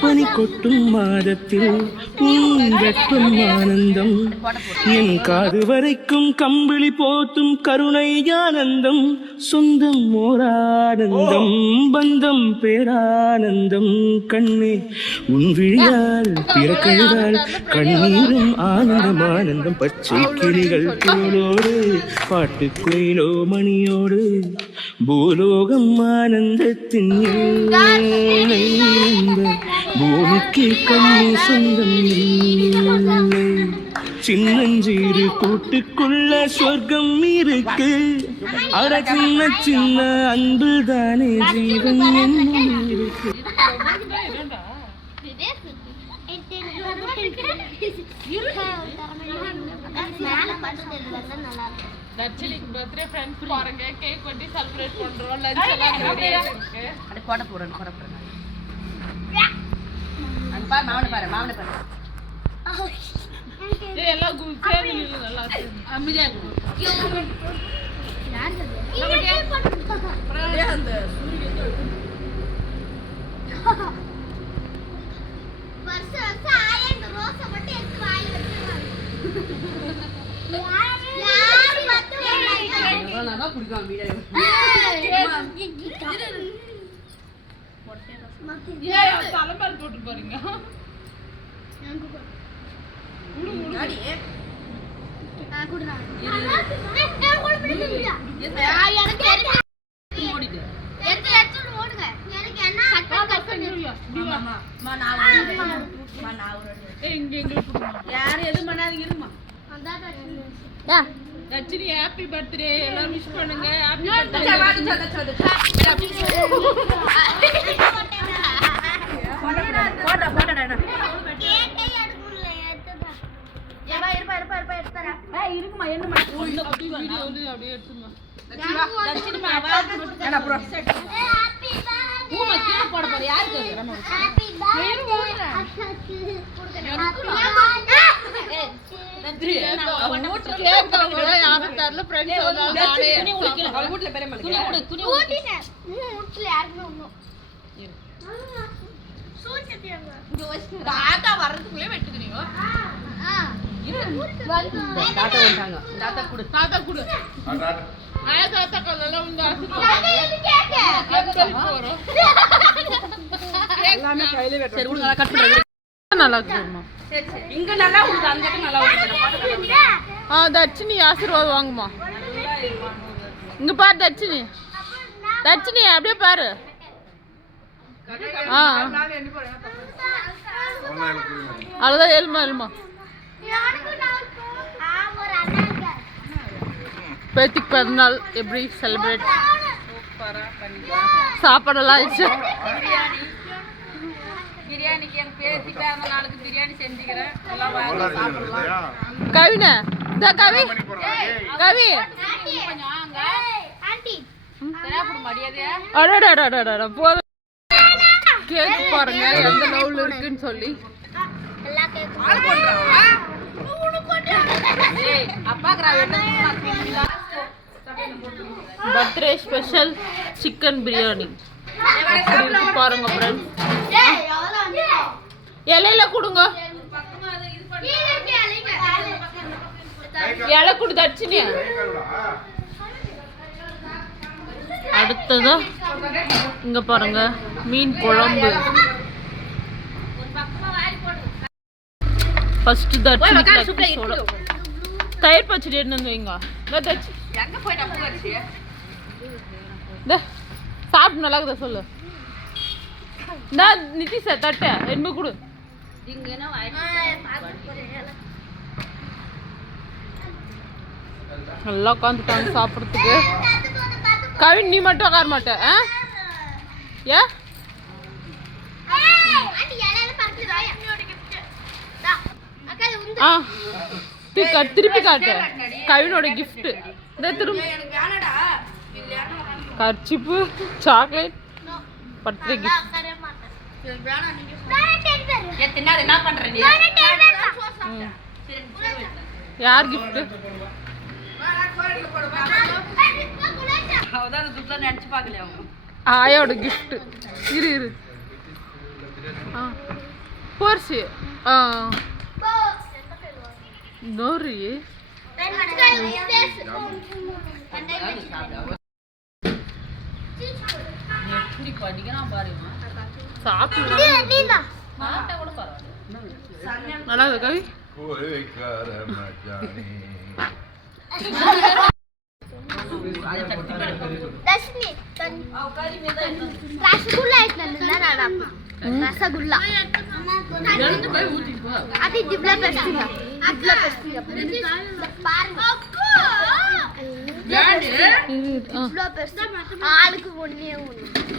பனி கொட்டும் மாதத்தில் வெப்பம் ஆனந்தம் என் காது வரைக்கும் கம்பிளி போத்தும் கருணை ஆனந்தம் சொந்தம் ஓரானந்தம் பந்தம் பேரானந்தம் கண்ணே உன் விழியால் பிறக்கழுதால் கண்ணீரும் ஆனந்தம் ஆனந்தம் பச்சை கிளிகள் தோளோடு பாட்டு குயிலோ மணியோடு பூலோகம் ஆனந்தத்தின் எல்லை. பூமிக்கு கண்ணி சொந்தம் இல்லை. சின்னஞ்சீரு கூட்டுக்குள்ள சொர்க்கம் இருக்கு. அட சின்ன சின்ன அன்பு தானே ஜீவன் என்னும் இருக்கு. தர்ச்சிலிக்கு பர்த்டே ஃப்ரெண்ட்ஸ் பாருங்க கேக் வெட்டி செலிப்ரேட் பண்றோம் லஞ்ச் எல்லாம் ரெடியா இருக்கு அட போட போறேன் அன்பா மாவன பாரு ஏய் எல்லாம் சேர்ந்து நில்லு நல்லா அமைதியா இருக்கு யார் அது அந்த வருஷம் ஆயங்க ரோஸ மட்டும் எடுத்து வாயில வச்சிருவாங்க நான் குடிக்காம வீடியோ ஏய் தலைமார் போட்டு பாருங்க குடு குடுடா எனக்கு ஓடிடு எடுத்து ஓடுங்க எனக்கு என்ன கட் பண்ணிடுங்க மா நான் ஏய் இங்க யார் எது பண்ணாதீங்க இருமா டா தர்ச்சினி ஹேப்பி பர்த்டே எல்லாரும் விஷ் பண்ணுங்க ஹேப்பி பர்த்டே போடா கேக்கே எடுக்குல எடுத்துடா ஏமா இருப்பா எடுத்துறா ஏய் இருக்குமா என்னமா வீடியோ வந்து அப்படியே எடுத்துமா தர்ச்சினி மா வா ஏடா ப்ரோ ஹேப்பி பர்த்டே பூ மக்கிய போட போற யாருக்கு ஹேப்பி பர்த்டே ஏய் தர்ச்சினி அவ கேக் வாங்குறா யாரும் தரல फ्रेंड्स வந்தால நானே துணி உளிக்கல அவ வீட்ல பெரிய மல்லிகை துணி ஊட்டினே வீட்ல யாருமே ஒண்ணும் சூச்சதியாங்க இங்க வச்சு தாத்தா வரதுக்குள்ளே வெட்டுறீங்க தாத்தா வந்தாங்க தாத்தா குடு ஆயா தாத்தா கல்லல உண்டாச்சு இது கேக்க போறோம் எல்லாமே கையில வெட்டுறோம் சரி நல்லா கட் பண்ணுங்க நல்லா இருக்குமா சரி இங்க நல்லா உங்க அங்கக்கு நல்லா உங்க தர்ச்சினி ஆசீர்வாதம் வாங்குமா இங்க பாரு தர்ச்சினி அப்படியே பாரு அவ்வளோதான் எழுமா பேத்திக்கு பிறந்தநாள் எப்படி செலிப்ரேட் சாப்பாடெல்லாம் ஆயிடுச்சு பிரியாணிக்கு என் பேத்தி பிறந்த நாளுக்கு பிரியாணி செஞ்சுக்கிறேன் கவினா இந்த கவி போதும் கேக் பாருங்க எந்த லெவல்ல இருக்குன்னு சொல்லி பர்த்டே ஸ்பெஷல் சிக்கன் பிரியாணி பாருங்க ஃப்ரெண்ட்ஸ் இலையில கொடுங்க இலை கொடு தர்ச்சினி அடுத்ததா இங்க பாருங்க மீன் குழம்பு ஃபர்ஸ்ட் தர்ச்சினி தயிர் பச்சடி எடுத்து வைங்க சாப்பிட்டு நல்லா இருக்குதா சொல்லு நிதிஷா தட்டை என்ன கொடு நல்லா உட்காந்துட்டாங்க சாப்பிட்றதுக்கு கவின் நீ மட்டும் உட்கார மாட்ட ஏ திருப்பி காட்டு கவினோட கிஃப்ட் இந்த திரும்ப கர்ச்சிப்பு சாக்லேட் பர்த்டே கிஃப்ட் யார் கிஃப்ட் ஆயாவோட கிஃப்ட் இரு போர்சி நோரி நல்லா இருக்கு கவி రసగుల్లా అది జిబ్లా పెస్టిగా ஆளுக்கு ஒண்ணே ஒண்ணு